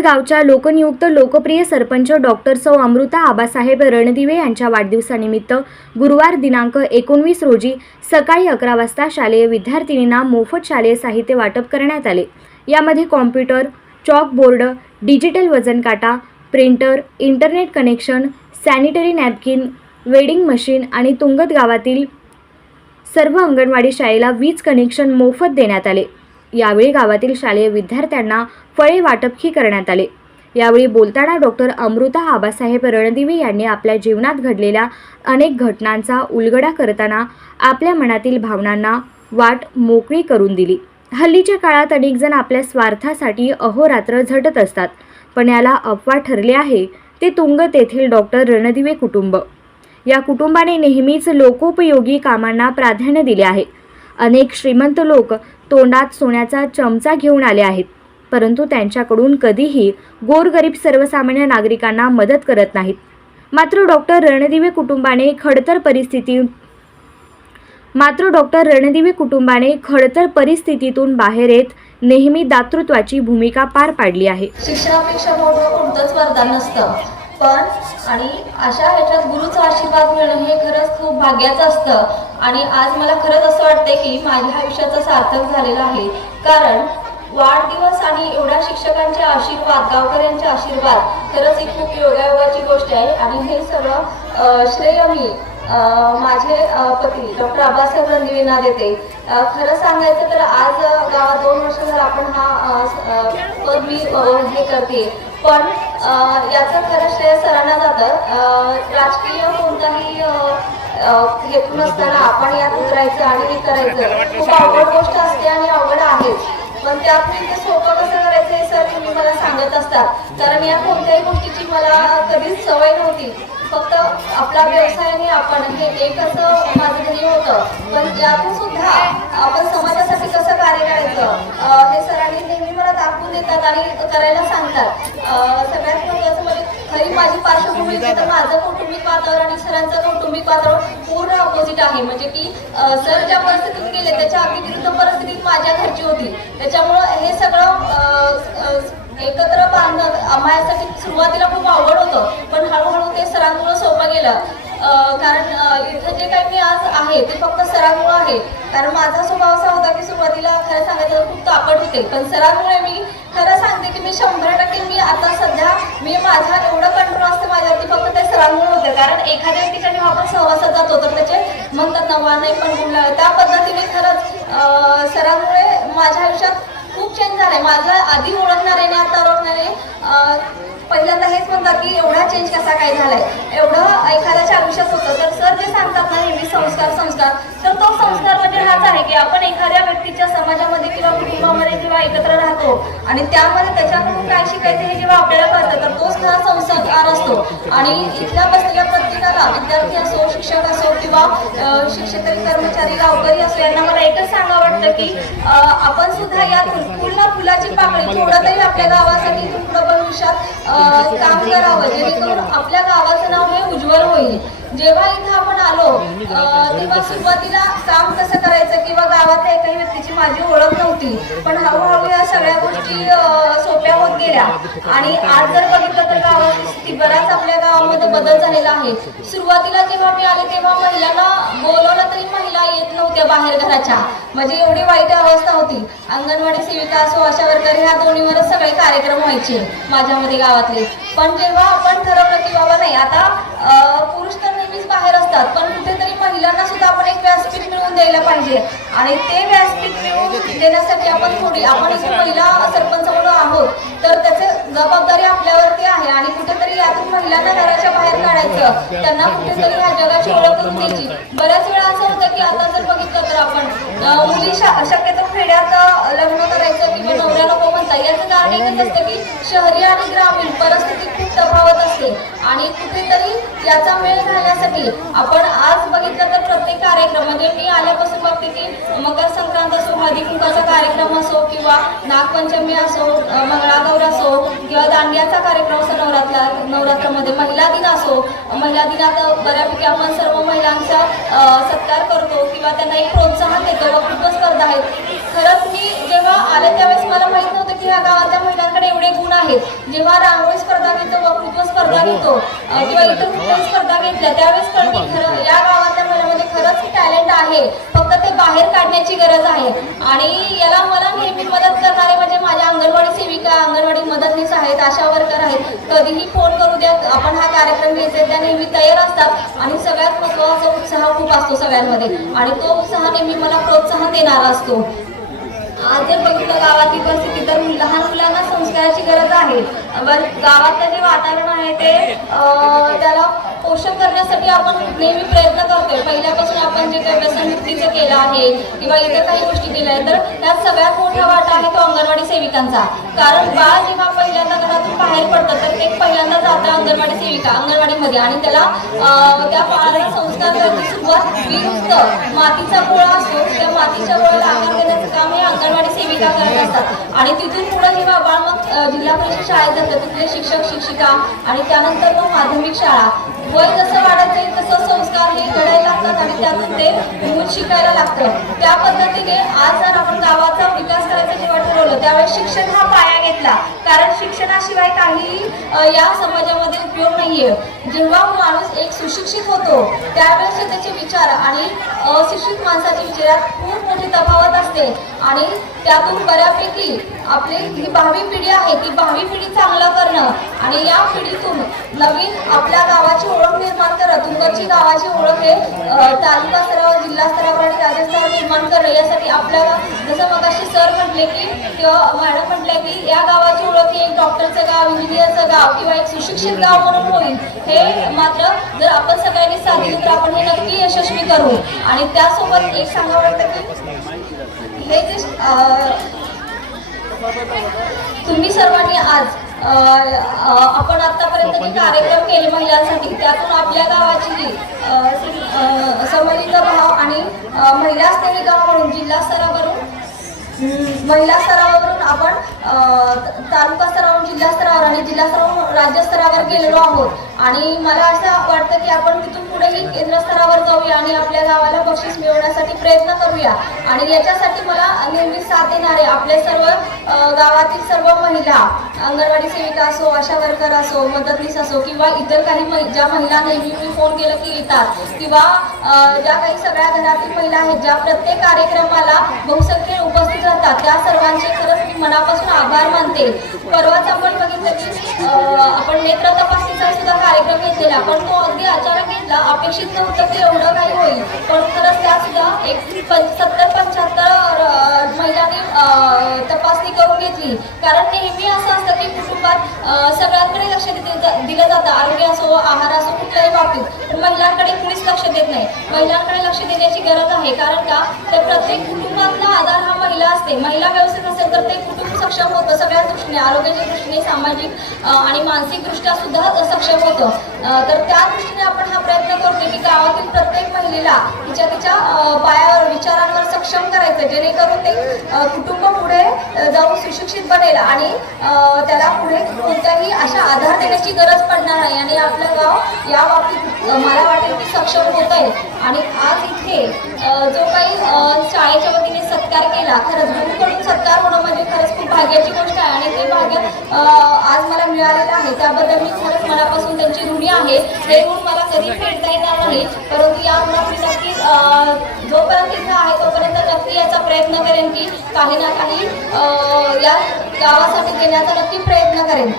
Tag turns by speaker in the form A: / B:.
A: तुंगत गावच्या लोकनियुक्त लोकप्रिय सरपंच डॉक्टर सौ अमृता आबासाहेब रणदिवे यांच्या वाढदिवसानिमित्त गुरुवार दिनांक एकोणवीस रोजी सकाळी अकरा वाजता शालेय विद्यार्थिनींना मोफत शालेय साहित्य वाटप करण्यात आले. यामध्ये कॉम्प्युटर चॉकबोर्ड डिजिटल वजन काटा printer internet connection sanitary napkin vending machine आणि तुंगत गावातील सर्व अंगणवाडी शाळेला वीज कनेक्शन मोफत देण्यात आले. यावेळी गावातील शालेय विद्यार्थ्यांना फळे वाटपही करण्यात आले. यावेळी बोलताना डॉक्टर अमृता आबासाहेब रणदिवे यांनी आपल्या जीवनात घडलेल्या अनेक घटनांचा उलगडा करताना आपल्या मनातील भावनांना वाट मोकळी करून दिली. हल्लीच्या काळात अनेकजण आपल्या स्वार्थासाठी अहोरात्र झटत असतात पण याला अपवा ठरले आहे ते तुंग तेथील डॉक्टर रणदिवे कुटुंब. या कुटुंबाने नेहमीच लोकोपयोगी कामांना प्राधान्य दिले आहे. अनेक श्रीमंत लोक तोंडात सोन्याचा चमचा घेऊन आले आहेत. परंतु त्यांच्याकडून कधीही गोरगरीब सर्वसामान्य नागरिकांना मदत करत नाहीत. मात्र डॉक्टर रणदिवे कुटुंबाने खडतर परिस्थिती मात्र डॉक्टर रणदिवे कुटुंबाने खडतर परिस्थितीतून बाहेर येत नेहमी दातृत्वाची भूमिका पार पाडली आहे.
B: शिक्षणापेक्षा मोठं कोणतंच वरदान नसतं पण आणि अशा ह्याच्यात गुरुचा आशीर्वाद मिळणं हे खरंच खूप भाग्याचं असतं. आणि आज मला खरंच असं वाटतंय की माझ्या आयुष्याचं सार्थक झालेलं आहे. कारण वाढदिवस आणि एवढ्या शिक्षकांचे आशीर्वाद गावकऱ्यांचे आशीर्वाद खरंच ही खूप योगायोगाची गोष्ट आहे. आणि हे सगळं श्रेय मी माझे पती डॉक्टर आबासाहेब रणदिवेंना देते. खरं सांगायचं तर आज गावात दोन वर्ष जर आपण हा पद मी हे करते. पण याचं खरं श्रेय सरांना जातं. राजकीय कोणताही अं, हेतू नसताना आपण यात उतरायचं आणि हे करायचं. खूप अवघड गोष्ट असते आणि अवघड आहे. पण त्यातून ते सोपं कसं करायचं हे सर तुम्ही मला सांगत असतात. कारण या कोणत्याही गोष्टीची मला कधीच सवय नव्हती. फक्त आपला व्यवसायाने आपण हे एक असं माझं ध्येय होतं. पण यातून सुद्धा आपण समाजासाठी कसं कार्य करायचं हे सरांनी नेहमी मला दाखवून देतात आणि करायला सांगतात. सगळ्यात महत्वाचं म्हणजे खरी माझी पार्श्वभूमी तर माझं कौटुंबिक वातावरण आणि सरांचं कौटुंबिक वातावरण पूर्ण ऑपोजिट आहे. म्हणजे की सर ज्या परिस्थितीत गेले त्याच्या अगदी विरुद्ध परिस्थितीत माझ्या घरची होती. त्याच्यामुळं हे सगळं एकत्र बांधणं माझ्यासाठी सुरुवातीला खूप अवघड होतं पण हळूहळू ते सरांमुळं सोपं कारण इथं जे काही मी आज आहे ते फक्त सरांमुळे आहे. कारण माझा स्वभाव असा होता की सुरुवातीला खरं सांगायचं खूप तापट होते. पण सरांमुळे मी खरं सांगते की मी शंभर टक्के मी आता सध्या मी माझा एवढं कंट्रोल असतं माझ्यावरती फक्त ते सरांमुळे होते. कारण एखाद्या व्यक्तीच्या जेव्हा आपण सहवासात जातो तर त्याचे म्हणतात ना वाण पण गुणला त्या पद्धतीने खरंच सरांमुळे माझ्या आयुष्यात खूप चेंज झालाय. माझं आधी ओळखणारे आणि आता ओळखणारे पहिल्यांदा हेच म्हणतात की एवढा चेंज कसा काय झालाय? एवढं एखाद्याच्या आयुष्यात होतं. तर सर जे सांगतात ना नेहमी संस्कार संस्कार तर तो संस्कार म्हणजे हाच आहे की आपण एखाद्या व्यक्तीच्या समाजामध्ये किंवा कुटुंबामध्ये जेव्हा एकत्र राहतो आणि त्यामध्ये त्याच्याकडून काय शिकायचं हे जेव्हा आपल्याला कळतं तर तोच खरा संसर्गार असतो. आणि इथल्या बसलेल्या प्रत्येकाला विद्यार्थी असो शिक्षक असो किंवा शिक्षकरी कर्मचारी गावकरी असो यांना मला एकच सांगा वाटतं की आपण सुद्धा यातून पूर्ण फुलाची पाकळी थोडं तरी आपल्या गावासाठी पुढं भविष्यात काम करावं जेणेकरून आपल्या गावाचं नाव हे उज्ज्वल होईल. जेव्हा इथं आपण आलो तेव्हा सुरुवातीला काम कसं करायचं किंवा गावातल्या एकाही व्यक्तीची माझी ओळख नव्हती पण हळूहळू सगळ्या गोष्टी सोप्या होत गेल्या. आणि आज जर बघितलं तर गावाची स्थिती बराच आपल्या गावामध्ये बदल झालेला आहे. सुरुवातीला जेव्हा मी आले तेव्हा महिलांना बोलवलं तरी महिला येत नव्हत्या बाहेर घराच्या. म्हणजे एवढी वाईट अवस्था होती. अंगणवाडी सेविका असो आशा वर्कर ह्या दोन्हीवरच सगळे कार्यक्रम व्हायचे माझ्यामध्ये गावातले. पण जेव्हा आपण ठरवलं की बाबा नाही आता पुरुष तर नेहमीच बाहेर असतात पण कुठेतरी महिलांना सुद्धा आपण एक व्यासपीठ मिळवून द्यायला पाहिजे. आणि ते व्यासपीठ मिळवून देण्यासाठी आपण थोडी आपण इथे महिला सरपंच म्हणून आहोत. तर त्याचे जबाबदारी आपल्यावरती आहे. आणि कुठेतरी यातून महिलांना घराच्या बाहेर काढायचं. त्यांना कुठेतरी ह्या जगाची ओळख करून द्यायची. बऱ्याच वेळा असं होतं की आता जर बघितलं तर आपण मुली शक्यतो खेड्यात लग्न करायचं किंवा नवऱ्या नको म्हणता. याचं कारण एकच असतं की शहरी आणि कुठेतरी याचा मेळ घालण्यासाठी आपण आज बघितलं तर प्रत्येक कार्यक्रम म्हणजे मी आल्यापासून बघते की मकर संक्रांत असो हळदी कुंकाचा कार्यक्रम असो किंवा नागपंचमी असो मंगळागौर असो किंवा दांडियाचा कार्यक्रम असो नवरात्र नवरात्रामध्ये महिला दिन असो महिला दिनात बऱ्यापैकी आपण सर्व महिलांचा सत्कार करतो किंवा त्यांना एक प्रोत्साहन देतो वक्तृत्व स्पर्धा आहेत खरंच मी जेव्हा आले त्यावेळेस मला माहीत नव्हतं की ह्या गावातल्या महिलांकडे एवढे गुण आहेत. जेव्हा रांगोळी स्पर्धा घेतो वक्तृत्व स्पर्धा घेतो अं, किंवा इतर कुठल्याही स्पर्धा घेतल्या त्यावेळेस कळलं की खरं या गावातल्या महिलांमध्ये खरंच टॅलेंट आहे. फक्त ते बाहेर काढण्याची गरज आहे. आणि याला मला नेहमी मदत करणारे म्हणजे माझ्या अंगणवाडी सेविका अंगणवाडी मदतनीस आहेत आशा वर्कर आहेत. कधीही फोन करू द्यात आपण हा कार्यक्रम घ्यायचा त्या नेहमी तयार असतात. आणि सगळ्यात महत्त्वाचा उत्साह खूप असतो सगळ्यांमध्ये. आणि तो उत्साह नेहमी मला प्रोत्साहन देणारा असतो. आज जर बघितलं गावातील परिस्थिती तर लहान मुलांना संस्काराची गरज आहे. गावातलं जे वातावरण आहे ते त्याला पोषक करण्यासाठी आपण नेहमी प्रयत्न करतोय. पहिल्यापासून आपण जे काही व्यसनमुक्तीचं केलं आहे किंवा इतर काही गोष्टी केल्या आहेत तर त्यात सगळ्यात मोठा वाटा आहे तो अंगणवाडी सेविकांचा. कारण बाळ जेव्हा पहिल्यांदा घरातून बाहेर पडतं तर एक पहिल्यांदा जातं अंगणवाडी सेविका अंगणवाडीमध्ये. आणि त्याला त्या बाळाला संस्कार करण्याची सुरुवात विरुद्ध मातीचा गोळा असतो. त्या मातीच्या गोळ्याला आकार देण्याचं काम हे अंगणवाडी करत असतात. आणि तिथून पुढे जेव्हा बाळ मग जिल्हा परिषद शाळेत जातं तिथले शिक्षक शिक्षिका आणि त्यानंतर मग माध्यमिक शाळा. वय जसं वाढत जाईल तसं संस्कार हे घडायला लागतात आणि त्यातून ते मूल शिकायला लागतं. त्या पद्धतीने आज जर आपण गावाचा विकास करायचा जेव्हा ठरवलं त्यावेळेस शिक्षण हा पाया घेतला. कारण शिक्षणाशिवाय काही या समाजामध्ये उपयोग नाहीये. जेव्हा माणूस एक सुशिक्षित होतो त्यावेळेस त्याचे विचार आणि अशिक्षित माणसाच्या विचारात खूप तफावत असते. आणि त्यातून बऱ्यापैकी आपली ही भावी पिढी आहे ती भावी पिढी चांगलं करणं आणि या पिढीतून नवीन आपल्या गावाची ओळख निर्माण करणं तुंगची गावाची ओळख हे तालुका स्तरावर जिल्हा स्तरावर आणि राज्य स्तरावर निर्माण करणं यासाठी आपल्याला जसं मग सर म्हटले की किंवा मॅडम म्हटल्या की या गावाची ओळख ही एक डॉक्टरचं गाव इंजिनियरचं गाव किंवा एक सुशिक्षित गाव म्हणून होईल. हे मात्र जर आपण सगळ्यांनी साधली तर आपण हे नक्की यशस्वी करू. आणि त्यासोबत एक सांगावं वाटतं की हे जे तुम्ही सर्वांनी आज आपण आतापर्यंत जे कार्यक्रम केले महिलांसाठी त्यातून आपल्या गावाची जी अ, सम- अ, समन्वित भाव आणि महिला स्नेही गाव म्हणून जिल्हा स्तरावरून महिला स्तरावरून आपण तालुका स्तरावरून जिल्हा स्तरावर आणि जिल्हा स्तरावरून राज्य स्तरावर गेलेलो आहोत. आणि मला असं वाटतं की आपण तिथून केंद्रस्तरावर जाऊया आणि आपल्या गावाला बक्षीस मिळवण्यासाठी प्रयत्न करूया. आणि याच्यासाठी मला नेहमी साथ देणारे आपले सर्व गावातील सर्व महिला अंगणवाडी सेविका असो आशा वर्कर असो मदतनीस असो किंवा इतर काही महि- ज्या महिला नेहमी मी फोन केलं की येतात किंवा ज्या काही सगळ्या घरातील महिला आहेत ज्या प्रत्येक कार्यक्रमाला बहुसंख्येने उपस्थित राहतात त्या सर्वांचे खरंच मनापासून आभार मानते. परवाच आपण बघितलं की आपण नेत्र तपासणीचा सुद्धा कार्यक्रम घेतलेला. पण तो अगदी अचानक घेतला. अपेक्षित नव्हतं की एवढं काही होईल. पण खरंच त्या सुद्धा एक सत्तर पंच्याहत्तर महिलांनी तपासणी करून घेतली. कारण नेहमी असं असतं की कुटुंबात सगळ्यांकडे लक्ष दिलं जातं. आरोग्य असो आहार असो कुठल्याही बाबतीत. पण महिलांकडे कुणीच लक्ष देत नाही. महिलांकडे लक्ष देण्याची गरज आहे. कारण का? तर प्रत्येक कुटुंबातला असते महिला व्यवस्थित असेल तर ते कुटुंब सक्षम होतं. सगळ्या दृष्टीने आरोग्याच्या दृष्टीने सामाजिक आणि मानसिकदृष्ट्या सुद्धा सक्षम होतं. तर त्या दृष्टीने आपण हा प्रयत्न करतो की गावातील प्रत्येक महिलेला तिच्या तिच्या पायावर विचारांवर सक्षम करायचं जेणेकरून ते कुटुंब पुढे सुशिक्षित बनेल आणि त्याला पुढे कोणत्याही अशा आधार देण्याची गरज पडणार नाही. आणि आपलं गाव या बाबतीत मला वाटेल की सक्षम होत आहे. आणि आज इथे जो काही शाळेच्या वतीने सत्कार केला खरंच गुरुकडून सत्कार होणं म्हणजे खरंच खूप भाग्याची गोष्ट आहे. आणि ते भाग्य आज मला मिळालेलं आहे. त्याबद्दल मी खरंच मनापासून त्यांची ऋणी आहे. हे ऋण मला कधी फेडता येणार नाही. परंतु या ऋणापुढे नक्की जोपर्यंत इथं आहे तोपर्यंत नक्की याचा प्रयत्न करेन की काही ना काही या गावासाठी देण्याचा नक्की प्रयत्न करेन.